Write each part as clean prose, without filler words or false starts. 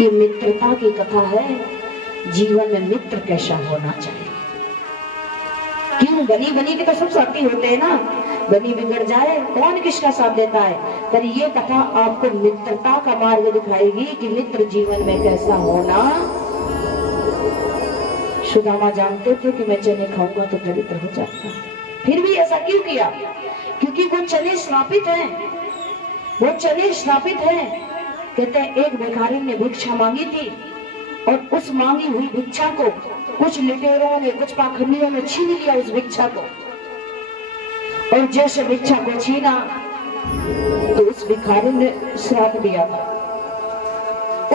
ये मित्रता की कथा है। जीवन में मित्र कैसा होना चाहिए। क्यों बनी बनी के तो सब साथी होते हैं ना, बनी बिगड़ जाए कौन किसका साथ देता है। पर ये कथा आपको मित्रता का मार्ग दिखाएगी कि मित्र जीवन में कैसा होना। सुदामा जानते थे कि मैं चने खाऊंगा तो दरिद्र हो जाता, फिर भी ऐसा क्यों किया? क्योंकि वो चने श्रापित हैं, वो चने श्रापित हैं। कहते हैं एक भिखारी ने भिक्षा मांगी थी और उस मांगी हुई भिक्षा को कुछ लुटेरों ने, कुछ पाखंडियों ने छीन लिया उस भिक्षा को। और जैसे भिक्षा को छीना तो उस भिखारी ने श्राप दिया था।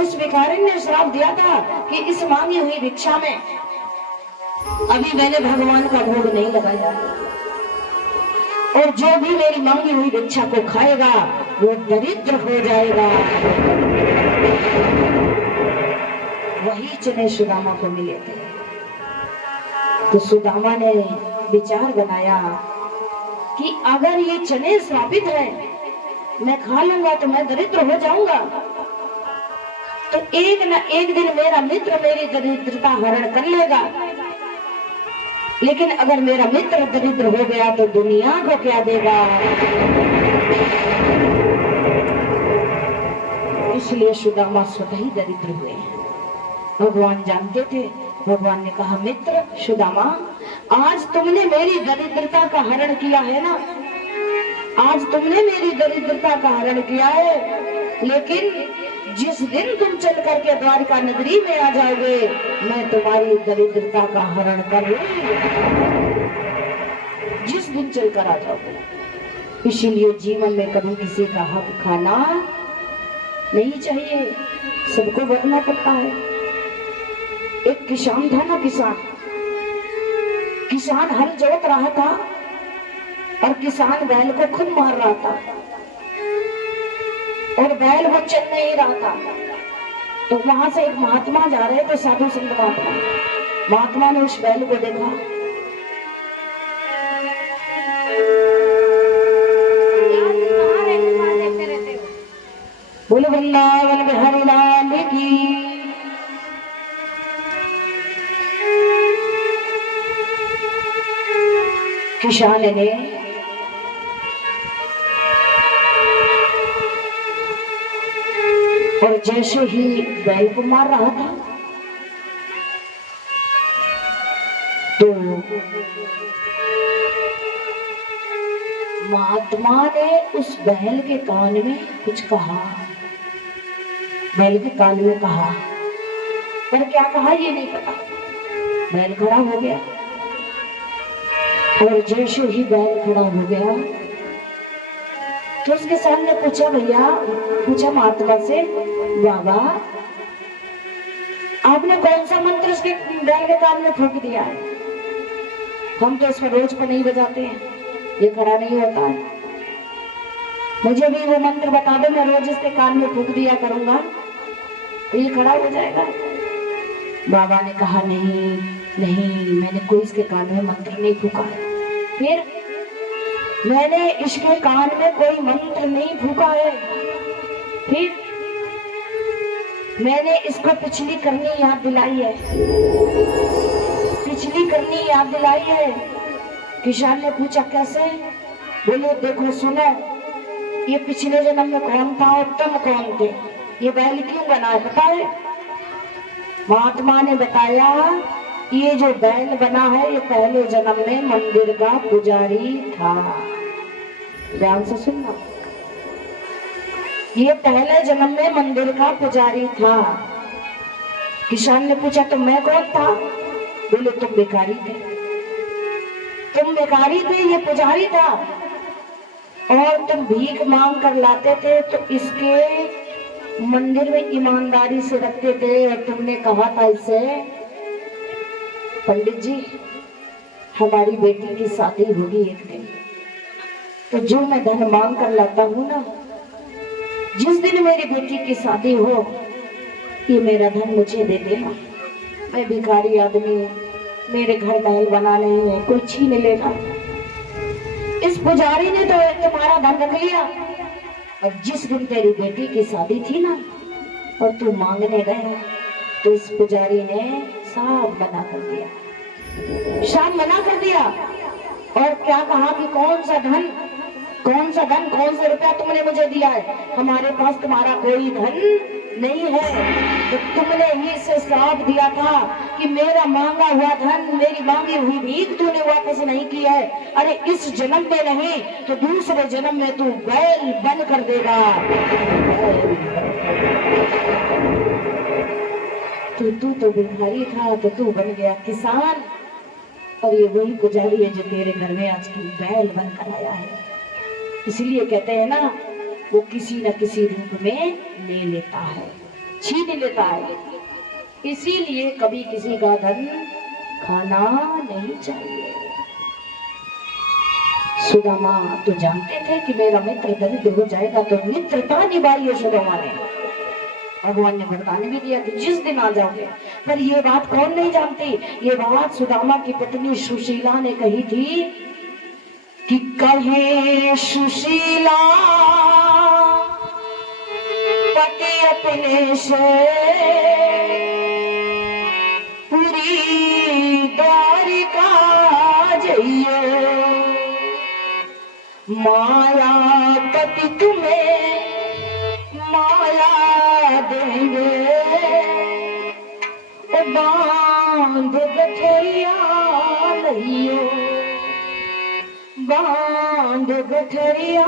उस भिखारी ने श्राप दिया था कि इस मांगी हुई भिक्षा में अभी मैंने भगवान का भोग नहीं लगाया, और जो भी मेरी मांगी हुई भिक्षा को खाएगा वो दरिद्र हो जाएगा। वही चने सुदामा को मिले थे। तो सुदामा ने विचार बनाया कि अगर ये चने श्रापित है, मैं खा लूंगा तो मैं दरिद्र हो जाऊंगा। तो एक न एक दिन मेरा मित्र मेरी दरिद्रता हरण कर लेगा। लेकिन अगर मेरा मित्र दरिद्र हो गया तो दुनिया को क्या देगा। इसलिए सुदामा स्वतः ही दरिद्र हुए। भगवान जानते थे। भगवान ने कहा, मित्र सुदामा, आज तुमने मेरी दरिद्रता का हरण किया है ना, आज तुमने मेरी दरिद्रता का हरण किया है, लेकिन जिस दिन तुम चल करके द्वारका नगरी में आ जाओगे, मैं तुम्हारी दरिद्रता का हरण करूंगी। जिस दिन चलकर आ जाओगे। इसीलिए जीवन में कभी किसी का हक खाना नहीं चाहिए, सबको बदलना पड़ता है। एक किसान था ना, किसान हल जोत रहा था और किसान बैल को खुद मार रहा था और बैल वो चल नहीं रहा था। तो वहां से एक महात्मा जा रहे थे, साधु संत महात्मा ने उस बैल को देखा। बोलो वृंदावन बिहारी लाल की। किसान ने और जैसे ही बैल को मार रहा था तो महात्मा ने उस बैल के कान में कुछ कहा। बैल के कान में कहा, पर क्या कहा ये नहीं पता। बैल खड़ा हो गया और जैसे ही बैल खड़ा हो गया तो उसके सामने पूछा महात्मा से, बाबा आपने कौन सा मंत्र उसके बैल के कान में फूंक दिया है? हम तो इसमें रोज पर नहीं बजाते हैं, ये खड़ा नहीं होता है। मुझे भी वो मंत्र बता दो, मैं रोज इसके कान में फूंक दिया करूंगा तो ये खड़ा हो जाएगा। बाबा ने कहा, नहीं, मैंने कोई इसके कान में मंत्र नहीं फूंका है। फिर मैंने इसके कान में कोई मंत्र नहीं फूंका है। फिर मैंने इसको पिछली करनी याद दिलाई है। किसान ने पूछा, कैसे? बोले, देखो सुनो, ये पिछले जन्म में कौन था और तुम कौन थे? ये बैल क्यों बना है पता है? महात्मा ने बताया, ये जो बैल बना है ये पहले जन्म में मंदिर का पुजारी था। ध्यान से सुनना, ये पहले जन्म में मंदिर का पुजारी था। किसान ने पूछा, तो मैं कौन था? बोले, तुम भिखारी थे, ये पुजारी था। और तुम भीख मांग कर लाते थे तो इसके मंदिर में ईमानदारी से रखते थे। और तुमने कहा था इससे, पंडित जी हमारी बेटी की शादी होगी एक दिन, तो जो मैं धन मांग कर लाता हूँ ना, जिस दिन मेरी बेटी की शादी हो, ये मेरा धन मुझे दे देना। मैं भिखारी आदमी, मेरे घर महल बना नहीं है, कोई छीन लेना। इस पुजारी ने तो तुम्हारा धन रख लिया, और जिस दिन तेरी बेटी की शादी थी ना, और तू मांगने गया तो इस पुजारी ने साफ मना कर दिया, शाम मना कर दिया। और क्या कहा कि कौन सा धन, कौन सा रुपया तुमने मुझे दिया है? हमारे पास तुम्हारा कोई धन नहीं है। तो तुमने ही से श्राप दिया था कि मेरा मांगा हुआ धन, मेरी मांगी हुई भीख तूने वापस नहीं की है। अरे इस जन्म में नहीं तो दूसरे जन्म में तू बैल बन कर देगा। तू भिखारी था तो तू बन गया किसान, और ये वही पुजारी है जो तेरे घर में आज की बैल बनकर आया है। इसलिए कहते हैं ना, वो किसी न किसी रूप में ले लेता है, छीन लेता है। इसीलिए कभी किसी का धन खाना नहीं चाहिए। सुदामा तो जानते थे कि मेरा मित्र दरिद्र हो जाएगा, तो मित्रता निभाई है सुदामा ने। भगवान ने वरदान भी दिया कि जिस दिन आ जाओगे। पर ये बात कौन नहीं जानती? ये बात सुदामा की पत्नी सुशीला ने कही थी कि कहे सुशीला पति अपने से पूरी द्वारिका जइयो, माया पति तुम्हें माया देंगे, बांध गठरिया लइयो, बांध गठरिया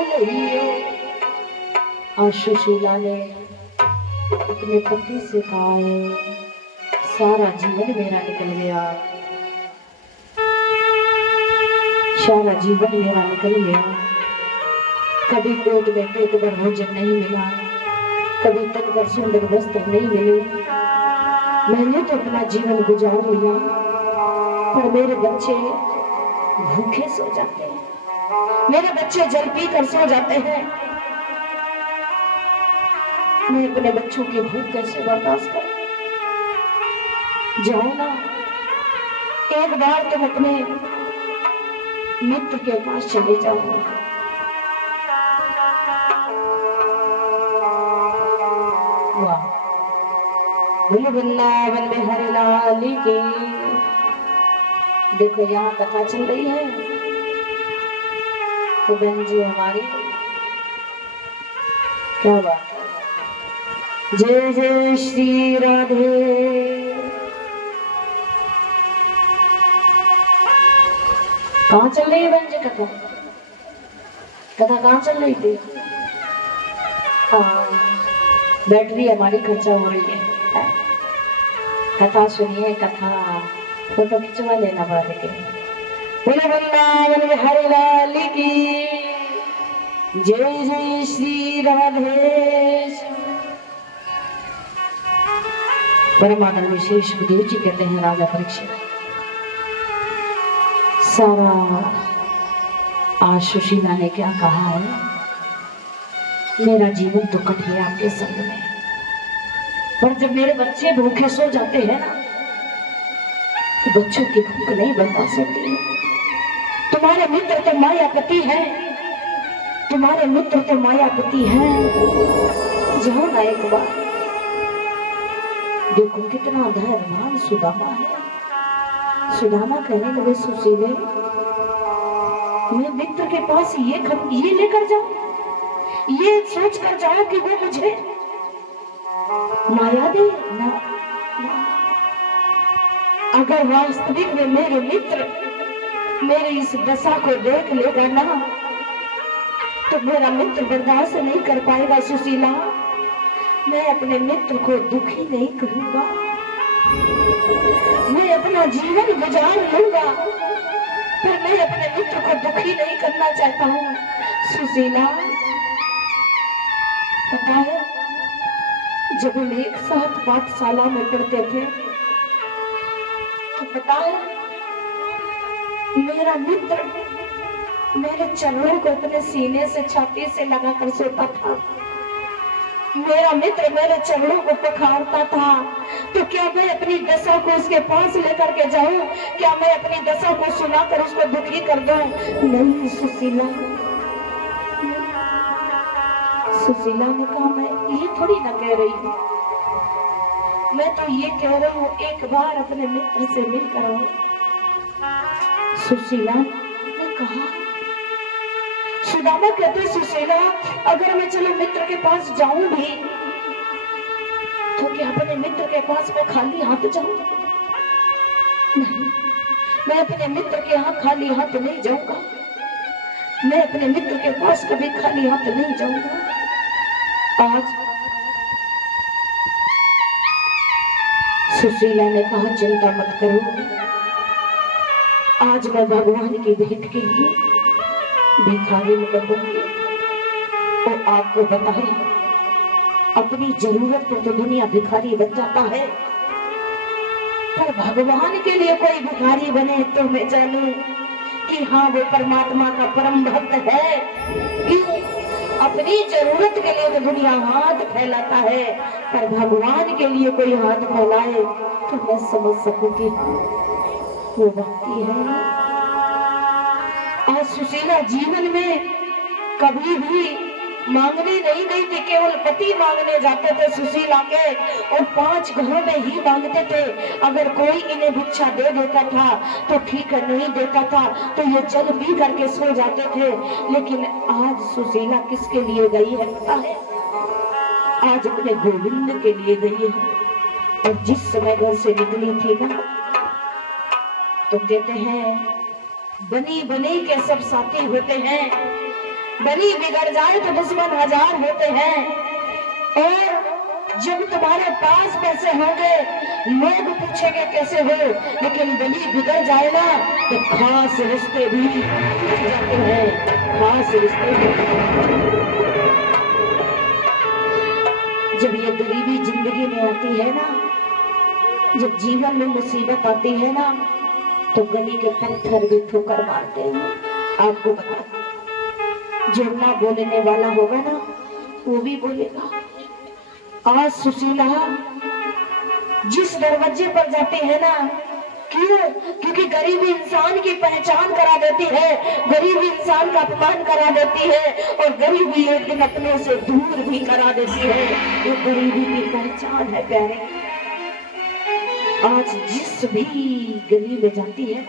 लइयो। और सुशीला ने अपने पति से कहा है, सारा जीवन मेरा निकल गया, सारा जीवन मेरा निकल गया। कभी पेट में पेट भर भोजन नहीं मिला, कभी तन पर सुंदर वस्त्र नहीं मिले। मैंने तो अपना जीवन गुजार लिया, पर मेरे बच्चे भूखे सो जाते हैं, मेरे बच्चे जल पी कर सो जाते हैं। मैं अपने बच्चों की भूख कैसे बर्दाश्त करूं? जाओ ना, एक बार तुम अपने मित्र के पास चले जाओ। वाह, बोलो वृंदावन में हरे लाल की। देखो यहाँ कथा चल रही है, तो बहन जी हमारी क्या बात है। जय जय श्री राधे। कहाँ चल रही है बहन जी कथा? कथा कहाँ चल रही थी? हाँ, बैटरी हमारी खर्चा हो रही है। कथा सुनिए, कथा फोटो खिंचवा लेना बाद के। बोले वृंदावन में हरे लाल की जय जय श्री राधे। परमानंद विशेष गुरुदेव जी कहते हैं, राजा परीक्षित, सारा आज सुशीला ने क्या कहा है, मेरा जीवन तो कट गया आपके संग में, पर जब मेरे बच्चे भूखे सो जाते हैं ना, तो बच्चों की भूख नहीं बर्दाश्त सकती। तुम्हारे मित्र तो मायापति हैं, तुम्हारे मित्र तो मायापति हैं। जाओ ना एक बार, देखो कितना धैर्यवान सुदामा है। सुदामा कहने लगे, सुशीले मैं मित्र के पास ये लेकर जाऊं, ये सोच कर जाओ कि वो मुझे माया दे ना। अगर वास्तविक में मेरे मित्र मेरी इस दशा को देख लेगा ना, तो मेरा मित्र बर्दाश्त नहीं कर पाएगा। सुशीला, मैं अपने मित्र को दुखी नहीं करूंगा, मैं अपना जीवन गुजार लूंगा, पर मैं अपने मित्र को दुखी नहीं करना चाहता हूँ। सुशीला, पता है जब हम एक साथ पाठशाला में पढ़ते थे, तो पता है मेरा मित्र मेरे चरणों को अपने सीने से छाती से लगाकर सोता था। मेरा मित्र मेरे चरणों को पखारता था। तो क्या मैं अपनी दशा को उसके पास लेकर के जाऊं? क्या मैं अपनी दशा को सुनाकर उसको दुखी कर दूं? नहीं सुशीला, सुशीला ने कहा मैं ये थोड़ी ना कह रही हूँ, मैं तो ये कह रही हूँ एक बार अपने मित्र से मिलकर आओ। सुशीला ने कहा, सुदामा कहते सुशीला अगर मैं चलो मित्र के पास जाऊं भी तो क्या अपने मित्र के पास मैं खाली हाथ जाऊं? नहीं, मैं अपने मित्र के यहाँ खाली हाथ नहीं जाऊंगा, मैं अपने मित्र के पास कभी खाली हाथ नहीं जाऊंगा। आज सुशीला ने कहा चिंता मत करो, आज मैं भगवान की भेंट के लिए भिखारी निकल दूंगी। और आपको बताए अपनी जरूरत पर तो दुनिया भिखारी बन जाता है, पर भगवान के लिए कोई भिखारी बने तो मैं जानूं कि हाँ वो परमात्मा का परम भक्त है। क्यों? अपनी जरूरत के लिए तो दुनिया हाथ फैलाता है, पर भगवान के लिए कोई हाथ फैलाए तो मैं समझ सकूं कि वो भक्ति है। आज सुशीला जीवन में कभी भी मांगने नहीं गई थी, केवल पति मांगने जाते थे सुशीला के, और 5 घरों में ही मांगते थे। अगर कोई इन्हें भिक्षा दे देता था तो ठीक है, नहीं देता था तो ये जल पी करके सो जाते थे। लेकिन आज सुशीला किसके लिए गई है पता है? आज अपने गोविंद के लिए गई है। और जिस समय घर से निकली थी ना, तो कहते हैं बनी बनी के सब साथी होते हैं, बनी बिगड़ जाए तो दुश्मन 1000 होते हैं। और जब तुम्हारे पास पैसे होंगे लोग पूछेंगे कैसे हो, लेकिन बनी बिगड़ जाए ना तो खास रिश्ते भी जाते हैं, खास रिश्ते भी। जब ये गरीबी जिंदगी में आती है ना, जब जीवन में मुसीबत आती है ना, तो गली के पत्थर भी ठोकर मारते हैं। आपको बता, जो ना बोलने वाला होगा ना वो भी बोलेगा। आज सुशीला जिस दरवाजे पर जाती है ना, क्यों? क्योंकि गरीबी इंसान की पहचान करा देती है, गरीबी इंसान का अपमान करा देती है, और गरीबी एक दिन अपनों से दूर भी करा देती है। ये गरीबी की पहचान है प्यारे। आज जिस भी गली में जाती है,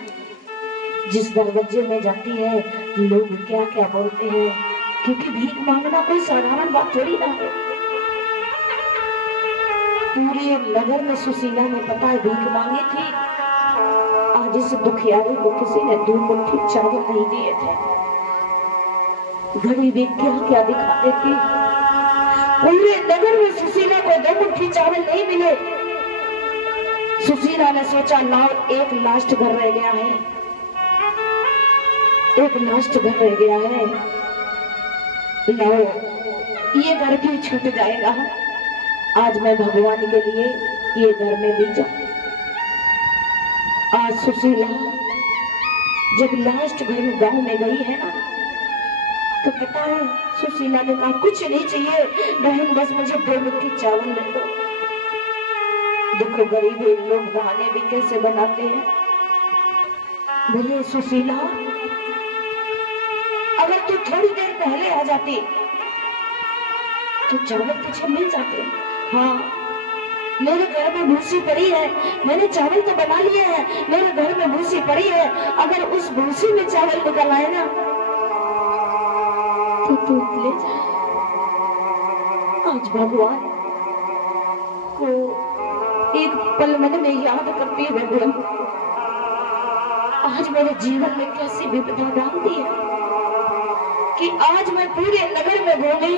जिस दरवाजे में जाती है, लोग क्या क्या बोलते हैं, क्योंकि भीख मांगना कोई साधारण बात थोड़ी ना है। पूरे नगर में सुशीला ने पता है भीख मांगी थी। आज इस दुखियारे को किसी ने 2 मुट्ठी चावल नहीं दिए थे। गरीबी क्या क्या दिखा देती। पूरे नगर में सुशीला को 2 मुट्ठी चावल नहीं मिले। सुशीला ने सोचा लाओ एक लास्ट घर रह गया है, एक लास्ट घर रह गया है, लाओ ये घर भी छूट जाएगा। आज मैं भगवान के लिए ये घर में भी जाऊं। आज सुशीला जब लास्ट घर गांव में गई है ना, तो पता है सुशीला ने कहा कुछ नहीं चाहिए बहन, बस मुझे 2 मुट्ठी चावल दे दो। देखो गरीबी लोग बहाने भी कैसे बनाते हैं। बोले सुशीला अगर तू थोड़ी देर पहले आ जाती तो चावल तुझे मिल जाते। हाँ, मेरे घर में भूसी पड़ी है, मैंने चावल तो बना लिए हैं, मेरे घर में भूसी पड़ी है, अगर उस भूसी में चावल निकल आए ना तो तू ले जा। आज भगवान को एक पल मन में याद करती है, भगवान आज मेरे जीवन में कैसी विपदा डाल दी है कि आज मैं पूरे नगर में घूमी,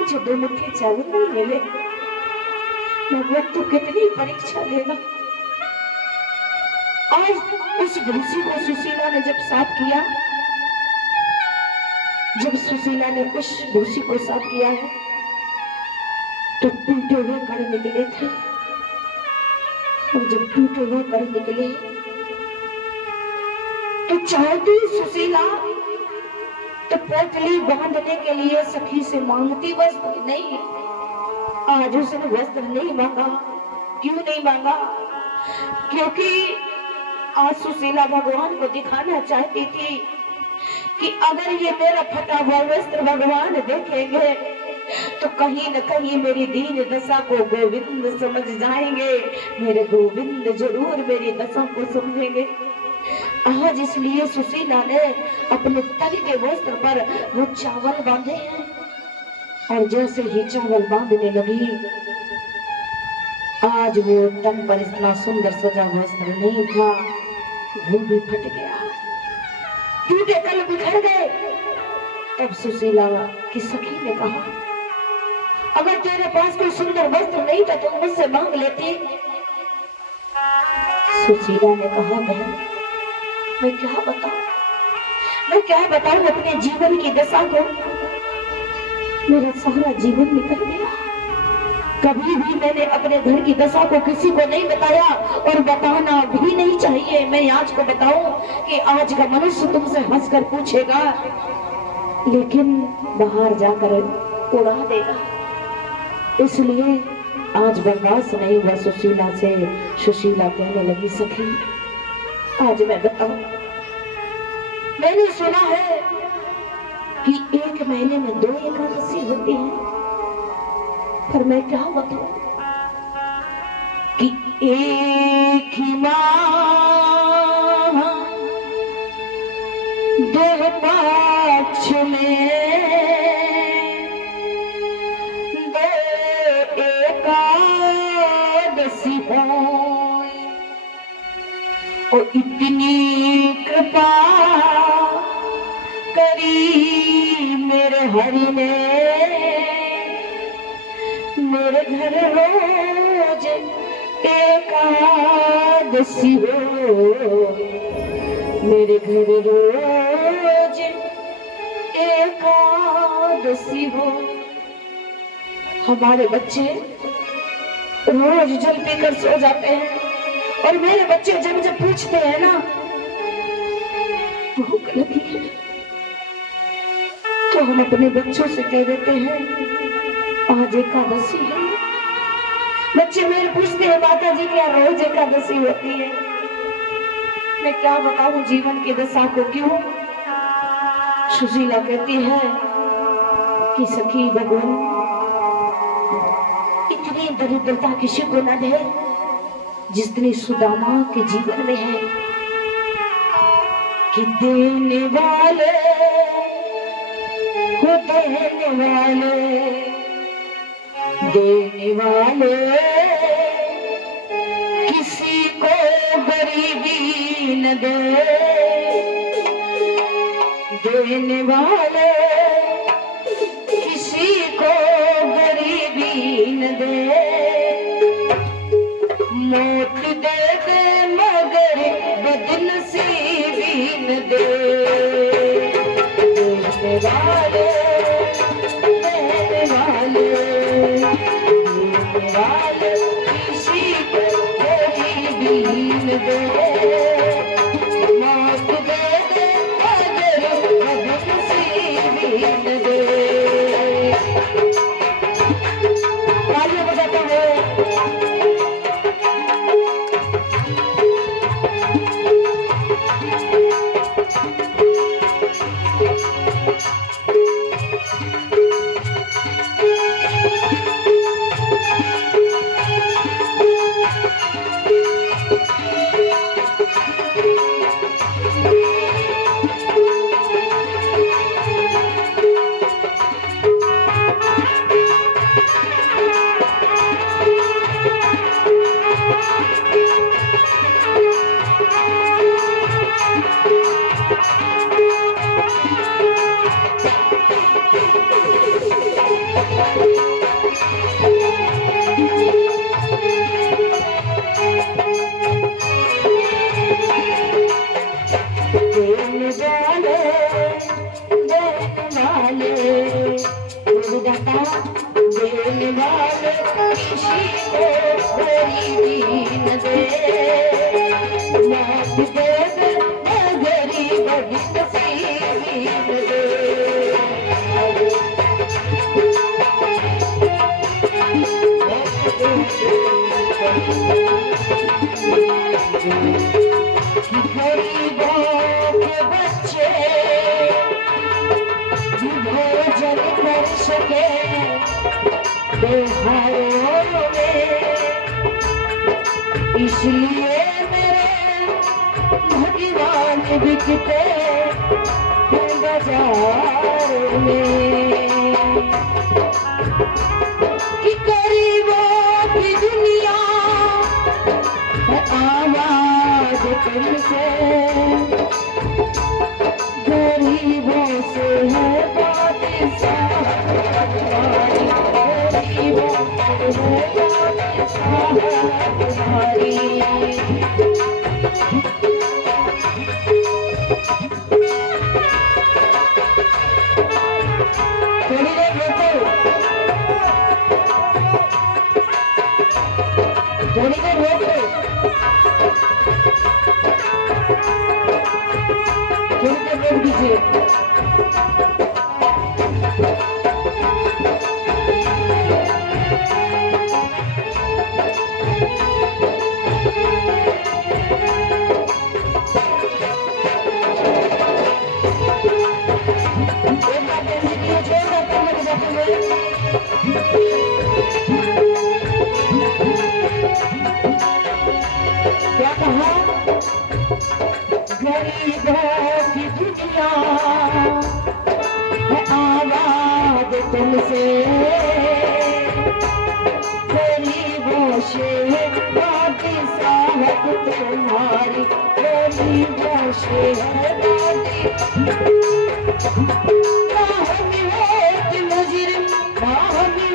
मुझे 2 मुट्ठी चावल नहीं मिले। भगवान तू कितनी परीक्षा लेगा। आज उस भूसी को सुशीला ने जब साफ किया, जब सुशीला ने उस भूसी को साफ किया है तो टूटे हुए कड़ निकले थे। और जब टूटे हुए कड़ निकले तो चाहती सुशीला तो पोटली बांधने के लिए सखी से मांगती वस्त्र नहीं। आज उसने वस्त्र नहीं मांगा। क्यों नहीं मांगा? क्योंकि आज सुशीला भगवान को दिखाना चाहती थी कि अगर ये मेरा फटा हुआ वस्त्र भगवान देखेंगे तो कहीं न कहीं मेरी दीन दशा को गोविंद समझ जाएंगे, मेरे गोविंद जरूर मेरी दशा को समझेंगे। आज इसलिए सुशीला ने अपने तन के वस्त्र पर वो चावल बांधे हैं, और जैसे ही चावल बांधने लगी, आज वो तन पर इतना सुंदर सजा वस्त्र नहीं था, वो भी फट गया, टूटे कल बिखर गए। तब सुशीला की सखी ने कहा, अगर तेरे पास कोई सुंदर वस्त्र नहीं था तो मुझसे मांग लेती। सुशीला ने कहा, बहन मैं क्या बताऊं अपने जीवन की दशा को। मेरा सारा जीवन निकल गया, कभी भी मैंने अपने घर की दशा को किसी को नहीं बताया, और बताना भी नहीं चाहिए। मैं आज को बताऊं कि आज का मनुष्य तुमसे हंसकर पूछेगा, लेकिन बाहर जाकर उड़ा देगा। इसलिए आज बर्दाश्त नहीं हुआ सुशीला से। सुशीला कहने लगी, सखी आज मैं बताऊं, मैंने सुना है कि एक महीने में 2 एकादशी होती है, पर मैं क्या बताऊं कि एक ही माह 2 पक्ष में 2 एकादशी हो, और इतनी कृपा करी मेरे हरि ने, मेरे घर रोज एकादशी हो, मेरे घर रोज एकादशी हो। हमारे बच्चे रोज जल पीकर सो जाते हैं, और मेरे बच्चे जब जब पूछते हैं ना भूख लगी है, तो हम अपने बच्चों से कह देते हैं आज एकादशी है। बच्चे मेरे पूछते हैं, माता जी क्या रोज एकादशी होती है? मैं क्या बताऊं जीवन की दशा को। क्यों? सुशीला कहती है कि सखी भगवान इतनी दरिद्रता किसी को न दे जितनी सुदामा के जीवन में है, कि देने वाले हो, देने वाले किसी को गरीबी न दे, देने वाले किसी को गरीबी न दे, मौत दे दे मगर बदनसीबी न दे, देने वाले किसी को गरीबी न दे, मौत दे दे मगर बदनसीबी न दे। तालियां बजाते हुए भोजन कर सके त्योहारों में, इसलिए मेरे भगवान बिकते हैं बाजार में। कि गरीबों की दुनिया है आवाज तुमसे, गरीबों से है बादशाह तुम्हारी, गरीबों से है बादशाह तुम्हारी। थोड़ी देर रुको, थोड़ी देर रुको, थोड़ी देर रोक दीजिए। क्या कहा? गरीबों की दुनिया है आवाज तुमसे, गरीबों से बादशाह तुम्हारी, गरीबों से है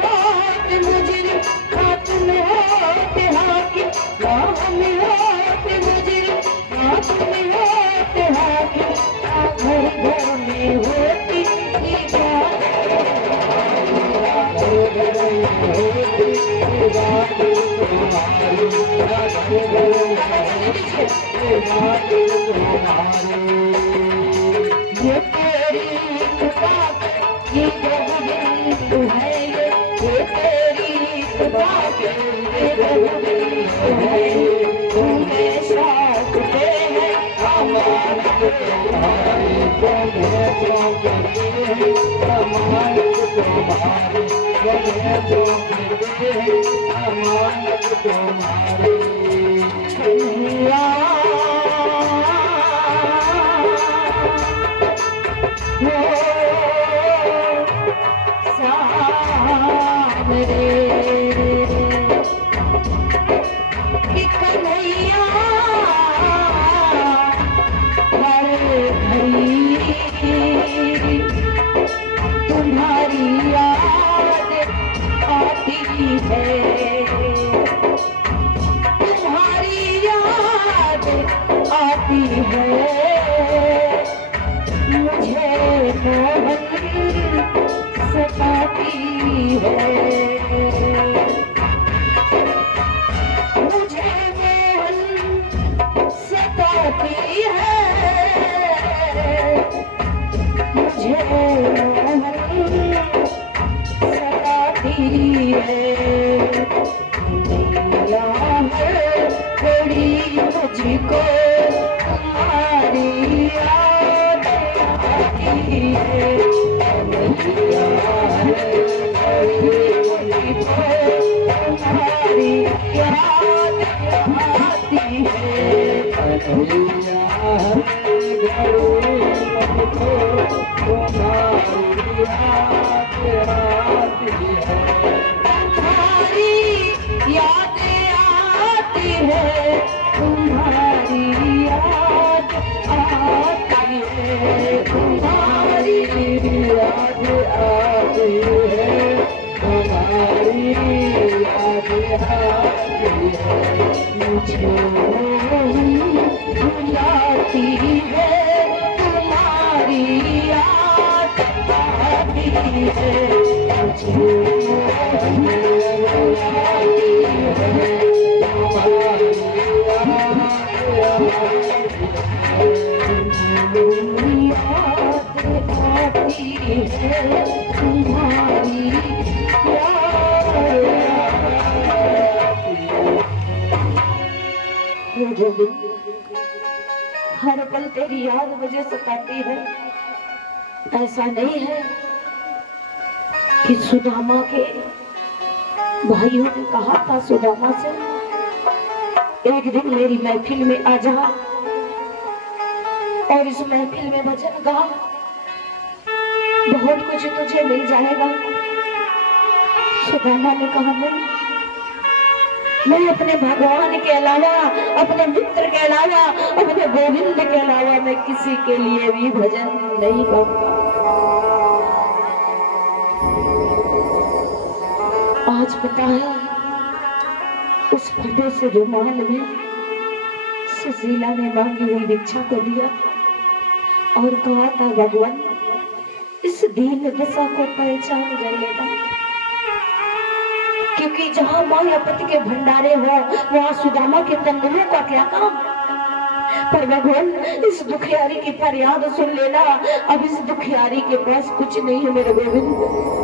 मुजरिम, मुजरिम हाथ में होते हाकिम, मुजरिम हाथ में होते हाकिम, घर घर में होती ये तेरी कृपा, ये बिंदु है, ये तेरी कृपा, ये बिंदु है, तुम्हें सौंपते हैं अमानत तुम्हारी, तुम्हें सौंपते हैं अमानत तुम्हारी, तुम्हें सौंपते हैं अमानत तुम्हारी। तुम्हारी याद आती है, तुम्हारी याद आती है, मुझे मोहन सताती है, मुझे मोहन सताती है, मुझे मोहन सताती है। मैया है बड़ी मुझको तुम्हारी याद आती है, मैया है बड़ी मुझको तुम्हारी याद आती है, मैया है बड़ी मुझको तुम्हारी याद आती है, तुम्हारी याद आती है, तुम्हारी याद आती है, तुम्हारी याद आती है, तुम्हारी याद आती है, मुझे बुलाती है, तुम्हारी याद आती है, मुझे हर पल तेरी याद मुझे सताती है। ऐसा नहीं है कि सुदामा के भाइयों ने कहा था सुदामा से, एक दिन मेरी महफिल में आ जा और इस महफिल में भजन गा, बहुत कुछ तुझे मिल जाएगा। सुदामा ने कहा नहीं, मैं अपने भगवान के अलावा, अपने मित्र के अलावा, अपने गोविंद के अलावा मैं किसी के लिए भी भजन नहीं गाऊंगा। आज पता है उस फटे से रुमाल में सुशीला ने मांगी हुई भिक्षा को दिया और कहा था भगवान इस दीन दशा को पहचान लेना, क्योंकि जहां मायापति के भंडारे हो वहां सुदामा के तंदुरों का क्या काम। पर भगवान इस दुखियारी की फरियाद सुन लेना, अब इस दुखियारी के पास कुछ नहीं है मेरे गोविंद।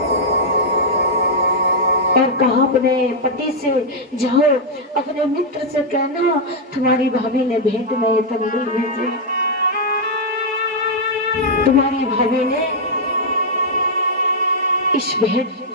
और कहा अपने पति से, जाओ अपने मित्र से कहना तुम्हारी भाभी ने भेंट में ये तंदूर भेजे, तुम्हारी भाभी ने इस भेंट